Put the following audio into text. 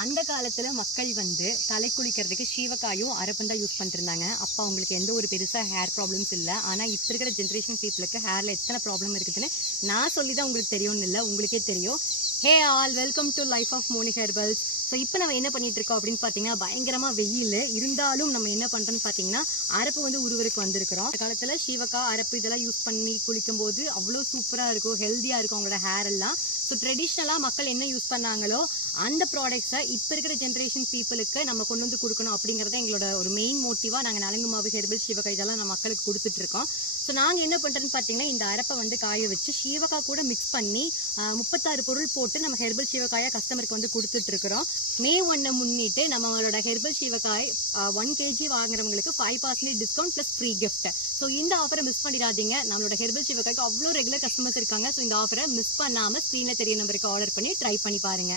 அந்த காலத்துல மக்கள் வந்து தலை குளிக்கிறதுக்கு சீவக்காயும் அரப்பும் தான் யூஸ் பண்ணிட்டு இருந்தாங்க. அப்ப அவங்களுக்கு எந்த ஒரு பெருசா ஹேர் ப்ராப்ளம்ஸ் இல்ல. ஆனா இப்ப இருக்கிற ஜென்ரேஷன் பீப்புளுக்கு ஹேர்ல எத்தனை ப்ராப்ளம் இருக்குதுன்னு நான் சொல்லிதான் உங்களுக்கு தெரியும்னு இல்ல, உங்களுக்கே தெரியும். Hey all, welcome to life of Moni herbals. So இப்போ நம்ம என்ன பண்ணிட்டு இருக்கோம் அப்படின்னு பார்த்தீங்கன்னா, பயங்கரமா வெயில் இருந்தாலும் நம்ம என்ன பண்றோம்னு பார்த்தீங்கன்னா, அரப்பு வந்து உருவருக்கு வந்திருக்கிறோம். அந்த காலத்துல சீவக்காய் அரப்பு இதெல்லாம் யூஸ் பண்ணி குளிக்கும் போது அவ்வளோ சூப்பரா இருக்கும், ஹெல்த்தியா இருக்கும் அவங்களோட ஹேர் எல்லாம். ஸோ ட்ரெடிஷ்னலா மக்கள் என்ன யூஸ் பண்ணாங்களோ அந்த ப்ராடக்ட்ஸை இப்போ இருக்கிற ஜென்ரேஷன் பீப்புளுக்கு நம்ம கொண்டு வந்து கொடுக்கணும் அப்படிங்கறத எங்களோட ஒரு மெயின் மோட்டிவா நாங்கள் நலங்கு மாவு ஹெர்பல் சீவக்காய் இதெல்லாம் நம்ம மக்களுக்கு கொடுத்துட்டு இருக்கோம். ஸோ நாங்கள் என்ன பண்ணுறோன்னு பார்த்தீங்கன்னா, இந்த அரப்பை வந்து காய வச்சு சீவக்காய் கூட மிக்ஸ் பண்ணி 36 பொருள் போட்டு நம்ம ஹெர்பல் சீவக்காயை கஸ்டமருக்கு வந்து கொடுத்துட்டு இருக்கிறோம். மே 1 முன்னிட்டு நம்மளோட ஹெர்பல் சீவக்காய் 1 kg வாங்குறவங்களுக்கு 5% discount plus free gift. So இந்த ஆஃபரை மிஸ் பண்ணிடாதீங்க. நம்மளோட ஹெர்பல் சீவக்காய்க்கு அவ்வளோ ரெகுலர் கஸ்டமர்ஸ் இருக்காங்க. ஸோ இந்த ஆஃபரை மிஸ் பண்ணாமல் ஸ்க்ரீனில் தெரிய நம்பருக்கு ஆர்டர் பண்ணி ட்ரை பண்ணி பாருங்க.